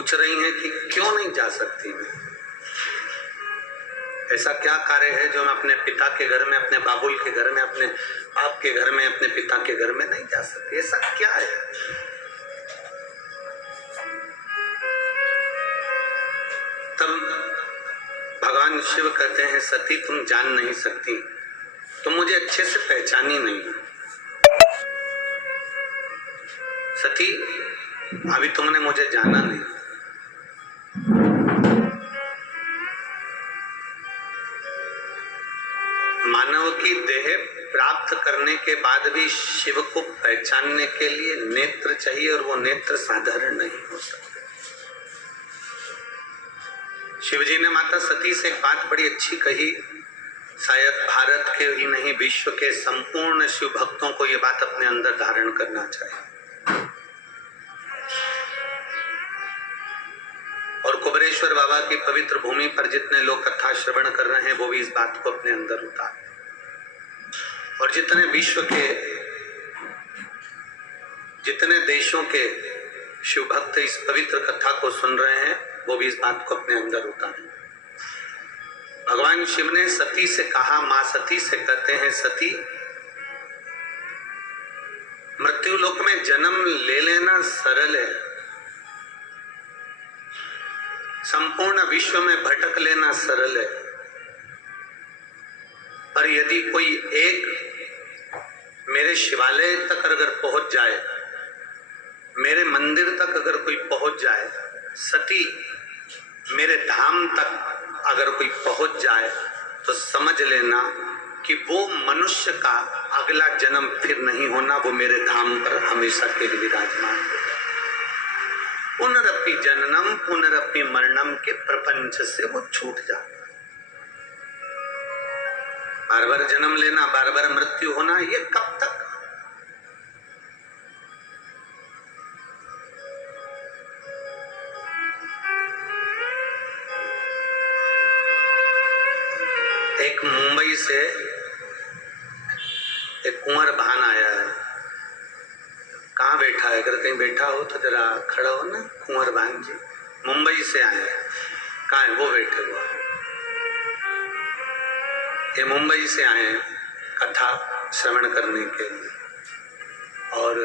पूछ रही हैं कि क्यों नहीं जा सकती मैं, ऐसा क्या कार्य है जो मैं अपने पिता के घर में, अपने बाबुल के घर में, अपने बाप के घर में, अपने पिता के घर में नहीं जा सकती, ऐसा क्या है। तब भगवान शिव कहते हैं सती तुम जान नहीं सकती, तुम मुझे अच्छे से पहचानी नहीं। सती अभी तुमने मुझे जाना नहीं। मानव की देह प्राप्त करने के बाद भी शिव को पहचानने के लिए नेत्र चाहिए, और वो नेत्र साधारण नहीं हो सकते। शिव जी ने माता सती से एक बात बड़ी अच्छी कही, शायद भारत के ही नहीं विश्व के संपूर्ण शिव भक्तों को ये बात अपने अंदर धारण करना चाहिए। और कुबेरेश्वर बाबा की पवित्र भूमि पर जितने लोग कथा श्रवण कर रहे हैं वो भी इस बात को अपने अंदर उतारें, और जितने विश्व के, जितने देशों के शिव भक्त इस पवित्र कथा को सुन रहे हैं वो भी इस बात को अपने अंदर उतारें। भगवान शिव ने सती से कहा, मां सती से कहते हैं सती मृत्यु लोक में जन्म ले लेना सरल है, संपूर्ण विश्व में भटक लेना सरल है, पर यदि कोई एक मेरे शिवालय तक अगर पहुंच जाए, मेरे मंदिर तक अगर कोई पहुंच जाए, सती मेरे धाम तक अगर कोई पहुंच जाए, तो समझ लेना कि वो मनुष्य का अगला जन्म फिर नहीं होना, वो मेरे धाम पर हमेशा के लिए विराजमान है। पुनरपि जननम पुनरपि मरणम के प्रपंच से वो छूट जाता है। बार बार जन्म लेना, बार बार मृत्यु होना, ये कब तक। एक मुंबई से एक कुंवर भान आया है। कहाँ बैठा है? अगर कहीं बैठा हो तो जरा खड़ा हो ना। कुंवर भान जी मुंबई से आए हैं। कहाँ है? वो बैठे हुआ है। ये मुंबई से आए हैं कथा श्रवण करने के लिए। और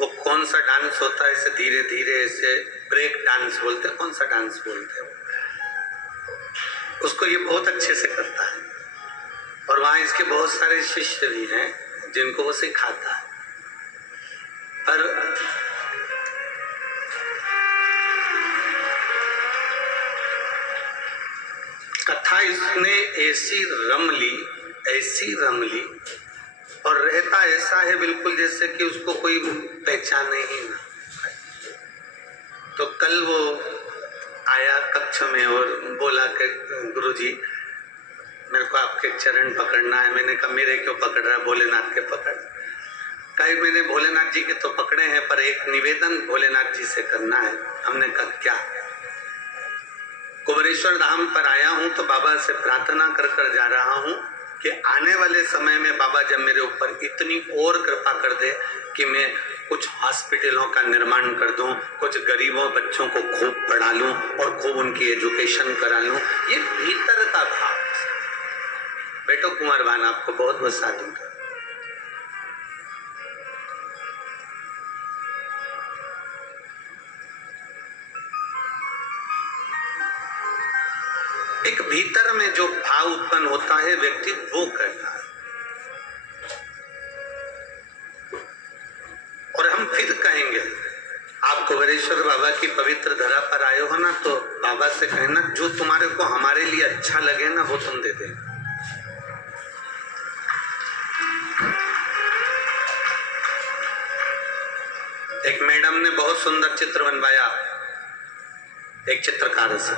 वो कौन सा डांस होता है, ऐसे धीरे धीरे ऐसे ब्रेक डांस बोलते हैं, कौन सा डांस बोलते हैं, उसको ये बहुत अच्छे से करता है। और वहां इसके बहुत सारे शिष्य भी हैं जिनको वो सिखाता है। पर कथा इसने ऐसी रम ली और रहता ऐसा है बिल्कुल जैसे कि उसको कोई पहचाने ही ना। तो कल वो आया कक्ष में और बोला कि गुरुजी मेरे को आपके चरण पकड़ना है। मैंने कहा मेरे क्यों पकड़ रहा है, भोलेनाथ के पकड़। कहीं मैंने भोलेनाथ जी के तो पकड़े हैं, पर एक निवेदन भोलेनाथ जी से करना है। हमने कहा क्या? कुबेरेश्वर धाम पर आया हूं तो बाबा से प्रार्थना कर कर जा रहा हूं कि आने वाले समय में बाबा जब मेरे ऊपर इतनी और कृपा कर दे कि मैं कुछ हॉस्पिटलों का निर्माण कर दूं, कुछ गरीबों बच्चों को खूब पढ़ा लूं और खूब उनकी एजुकेशन करा लूं। ये भीतर का भाव। बेटो कुमार भान आपको बहुत बहुत साथ दूंगा। एक भीतर में जो भाव उत्पन्न होता है व्यक्ति वो करता है। और हम फिर कहेंगे आप कुबेरेश्वर बाबा की पवित्र धरा पर आए हो ना, तो बाबा से कहना जो तुम्हारे को हमारे लिए अच्छा लगे ना वो तुम दे देना। एक मैडम ने बहुत सुंदर चित्र बनवाया एक चित्रकार से।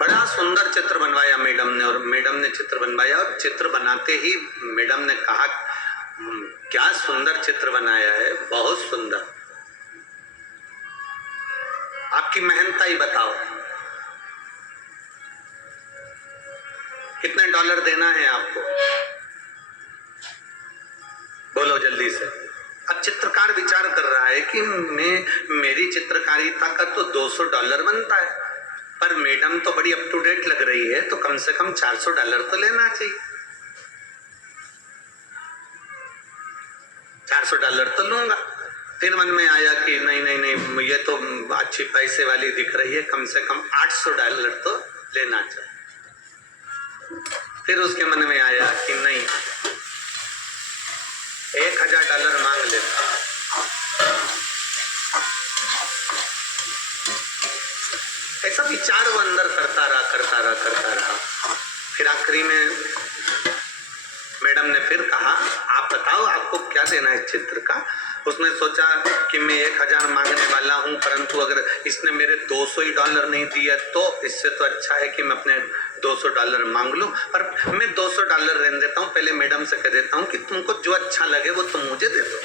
बड़ा सुंदर चित्र बनवाया मैडम ने। और मैडम ने चित्र बनवाया और चित्र बनाते ही मैडम ने कहा क्या सुंदर चित्र बनाया है, बहुत सुंदर। आपकी मेहनताई बताओ कितने डॉलर देना है आपको? अब चित्रकार विचार कर रहा है कि मेरी चित्रकारिता का तो $200 बनता है, पर मैडम तो बड़ी अप टू डेट लग रही है, तो कम से कम $400 तो लेना चाहिए, $400 तो लूंगा। फिर मन में आया कि नहीं नहीं नहीं, ये तो अच्छी पैसे वाली दिख रही है, कम से कम $800 तो लेना चाहिए। फिर उसके मन में आया कि नहीं, $1000 मांग लेता। ऐसा विचार वो अंदर करता रहा। फिर आखिरी में मैडम ने फिर कहा, आप बताओ आपको क्या देना है चित्र का। उसने सोचा कि मैं 1000 मांगने वाला हूं, परंतु अगर इसने मेरे $200 नहीं दिया तो इससे तो अच्छा है कि मैं अपने $200 मांग लूं। पर मैं $200 रहने देता हूं, पहले मैडम से कह देता हूं कि तुमको जो अच्छा लगे वो तुम मुझे दे दो।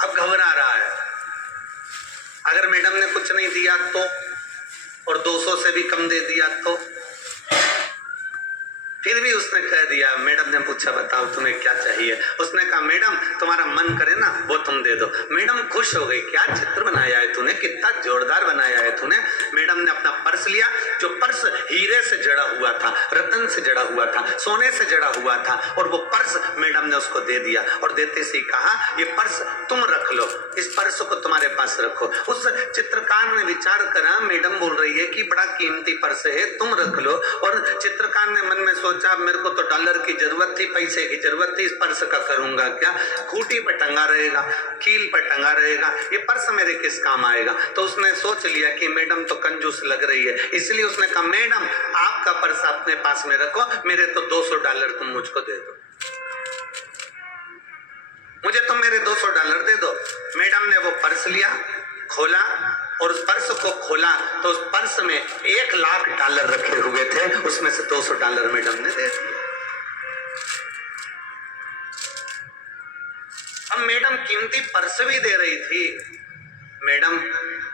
अब घबरा रहा है, अगर मैडम ने कुछ नहीं दिया तो, और 200 से भी कम दे दिया तो। फिर भी उसने कह दिया, मैडम ने पूछा बताओ तुम्हें क्या चाहिए। उसने कहा मैडम तुम्हारा मन करे ना वो तुम दे दो। मैडम खुश हो गई, क्या चित्र बनाया है तूने, कितना जोरदार बनाया है तूने। मैडम ने अपना पर्स लिया, जो पर्स हीरे से जड़ा हुआ था, रतन से जड़ा हुआ था, सोने से जड़ा हुआ था, और वो पर्स मैडम ने उसको दे दिया। और देते से कहा ये पर्स तुम रख लो, इस पर्स को तुम्हारे पास रखो। उस चित्रकार ने विचार करा, मैडम बोल रही है कि बड़ा कीमती पर्स है, तुम रख लो। और चित्रकार ने मन में सोचा मेरे को तो डॉलर की जरूरत थी, पैसे की जरूरत थी, इस पर्स का करूंगा क्या, खूंटी पर टंगा रहेगा, कील पर टंगा रहेगा, ये पर्स मेरे किस काम आएगा। तो उसने सोच लिया कि मैडम तो कंजूस लग रही है, इसलिए उसने कहा मैडम आपका पर्स अपने पास में रखो, मेरे तो $200 तुम मुझको दे दो, मुझे तो मेरे $200 दे दो। मैडम ने वो पर्स लिया, खोला, और उस पर्स को खोला तो उस पर्स में $1,00,000 रखे हुए थे, उसमें से $200 मैडम ने दे दिए। अब मैडम कीमती पर्स भी दे रही थी, मैडम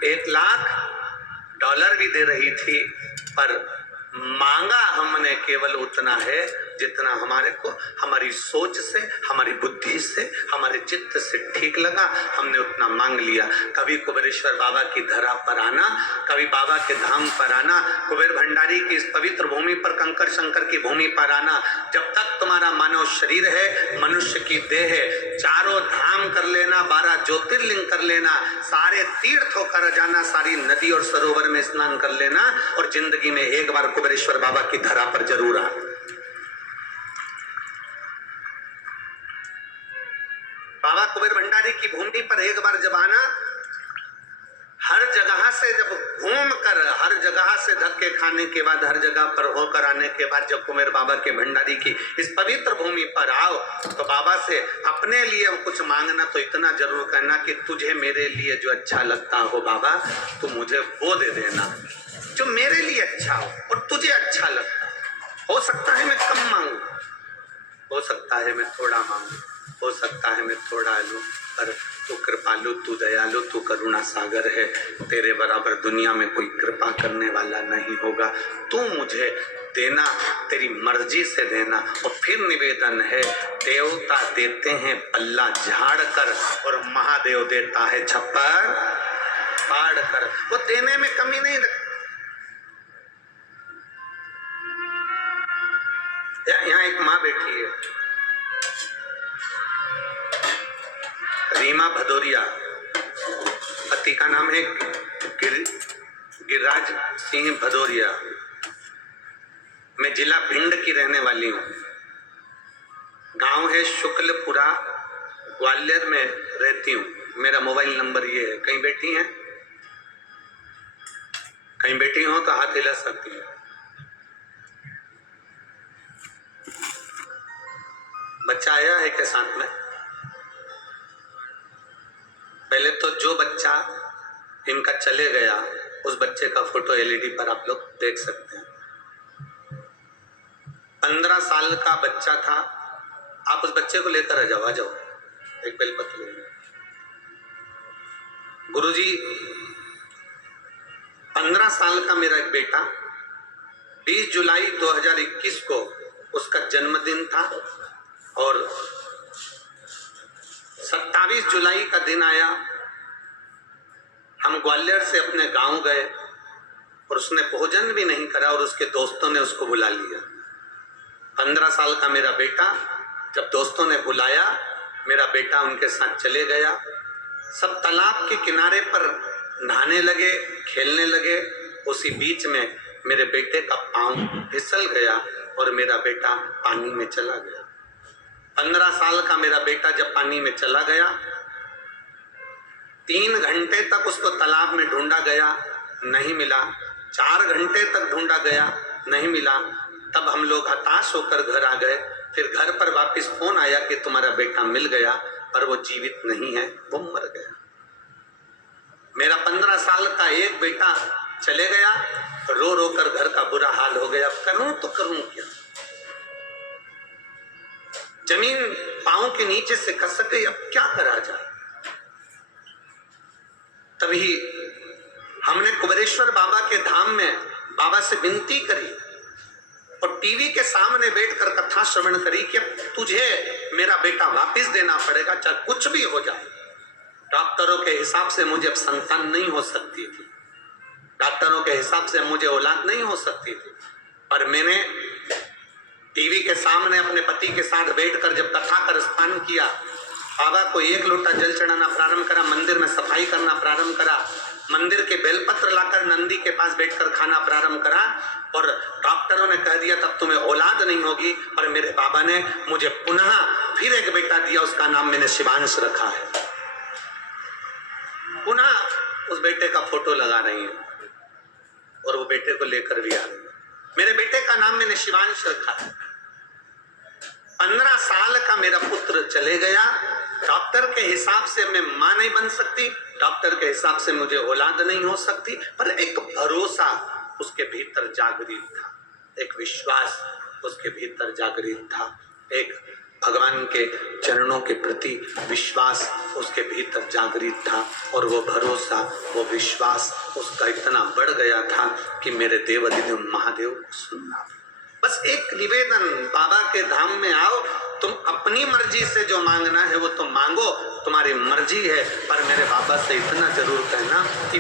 $1,00,000 भी दे रही थी, पर मांगा हमने केवल उतना है जितना हमारे को हमारी सोच से, हमारी बुद्धि से, हमारे चित्त से ठीक लगा, हमने उतना मांग लिया। कभी कुबेरेश्वर बाबा की धरा पर आना, कभी बाबा के धाम पर आना, कुबेर भंडारी की इस पवित्र भूमि पर, कंकर शंकर की भूमि पर आना। जब तक तुम्हारा मानव शरीर है, मनुष्य की देह है, चारों धाम कर लेना, 12 ज्योतिर्लिंग कर लेना, सारे तीर्थ होकर जाना, सारी नदी और सरोवर में स्नान कर लेना, और जिंदगी में एक बार कुबेरेश्वर बाबा की धरा पर जरूर आ। बाबा कुबेर भंडारी की भूमि पर एक बार जब आना, हर जगह से जब घूम कर, हर जगह से धक्के खाने के बाद, हर जगह पर होकर आने के बाद जब कुबेर बाबा के भंडारी की इस पवित्र भूमि पर आओ, तो बाबा से अपने लिए कुछ मांगना तो इतना जरूर करना कि तुझे मेरे लिए जो अच्छा लगता हो बाबा, तू मुझे वो दे देना जो मेरे लिए अच्छा हो और तुझे अच्छा लगता हो सकता है मैं कम मांगू, हो सकता है मैं थोड़ा मांगू, हो सकता है मैं थोड़ा लूं, पर तू कृपालु, तू दयालु, तू करुणा सागर है, तेरे बराबर दुनिया में कोई कृपा करने वाला नहीं होगा। तू मुझे देना, तेरी मर्जी से देना। और फिर निवेदन है, देवता देते हैं पल्ला झाड़ कर, और महादेव देता है छप्पर फाड़ कर। वो देने में कमी नहीं रखता। यहाँ एक माँ बैठी है, रीमा भदौरिया, पति का नाम है गिरिराज सिंह भदौरिया। मैं जिला भिंड की रहने वाली हूँ, गांव है शुक्लपुरा, ग्वालियर में रहती हूँ। मेरा मोबाइल नंबर ये है। कहीं बैठी हैं, कहीं बैठी हो तो हाथ हिला सकती है। बच्चा आया है के साथ में? पहले तो जो बच्चा इनका चले गया, उस बच्चे का फोटो एलईडी पर आप लोग देख सकते हैं। 15 साल का बच्चा था। आप उस बच्चे को लेकर आ जाओ, एक बेलपत्र ले। गुरुजी, 15 साल का मेरा एक बेटा, 20 जुलाई 2021 को उसका जन्मदिन था, और 27 जुलाई का दिन आया, हम ग्वालियर से अपने गांव गए और उसने भोजन भी नहीं करा और उसके दोस्तों ने उसको बुला लिया। 15 साल का मेरा बेटा, जब दोस्तों ने बुलाया, मेरा बेटा उनके साथ चले गया। सब तालाब के किनारे पर नहाने लगे, खेलने लगे। उसी बीच में मेरे बेटे का पांव फिसल गया और मेरा बेटा पानी में चला गया। 15 साल का मेरा बेटा जब पानी में चला गया, 3 घंटे तक उसको तालाब में ढूंढा गया, नहीं मिला। 4 घंटे तक ढूंढा गया, नहीं मिला। तब हम लोग हताश होकर घर आ गए। फिर घर पर वापस फोन आया कि तुम्हारा बेटा मिल गया, पर वो जीवित नहीं है, वो मर गया। मेरा 15 साल का एक बेटा चले गया, रो रो कर घर का बुरा हाल हो गया। करूं तो करूं क्या? जमीन पांव के नीचे से खसक गई, अब क्या करा जाए? तभी हमने कुबेरेश्वर बाबा के धाम में बाबा से विनती करी और टीवी के सामने बैठकर कथा श्रवण करी कि तुझे मेरा बेटा वापस देना पड़ेगा, चाहे कुछ भी हो जाए। डॉक्टरों के हिसाब से मुझे अब संतान नहीं हो सकती थी, डॉक्टरों के हिसाब से मुझे औलाद नहीं हो सकती थी, पर मैंने टीवी के सामने अपने पति के साथ बैठकर जब कथा का रसपान किया, बाबा को 1 लोटा जल चढ़ाना प्रारंभ करा, मंदिर में सफाई करना प्रारंभ करा, मंदिर के बेलपत्र लाकर नंदी के पास बैठकर खाना प्रारंभ करा, और डॉक्टरों ने कह दिया तब तुम्हें औलाद नहीं होगी, पर मेरे बाबा ने मुझे पुनः फिर एक बेटा दिया, उसका नाम मैंने शिवांश रखा है। पुनः उस बेटे का फोटो लगा रही है और वो बेटे को लेकर भी आ रही है। मेरे बेटे का नाम मैंने शिवांश रखा है। 15 साल का मेरा पुत्र चले गया। डॉक्टर के हिसाब से मैं मां नहीं बन सकती, डॉक्टर के हिसाब से मुझे औलाद नहीं हो सकती, पर एक भरोसा उसके भीतर जागृत था, एक विश्वास उसके भीतर जागृत था, एक भगवान के चरणों के प्रति विश्वास उसके भीतर जागृत था, और वो भरोसा, वो विश्वास उसका इतना बढ़ गया था कि मेरे देवाधिदेव महादेव को सुनना। बस एक निवेदन, बाबा के धाम में आओ, तुम अपनी मर्जी से जो मांगना है वो तुम मांगो, तुम्हारी मर्जी है, पर मेरे बाबा से इतना जरूर कहना कि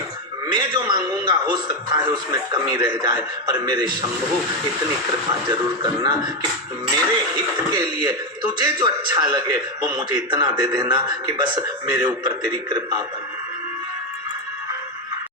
मैं जो मांगूंगा हो सकता है उसमें कमी रह जाए, पर मेरे शंभू इतनी कृपा जरूर करना कि मेरे हित के लिए तुझे जो अच्छा लगे वो मुझे इतना दे देना कि बस मेरे ऊपर तेरी कृपा बने।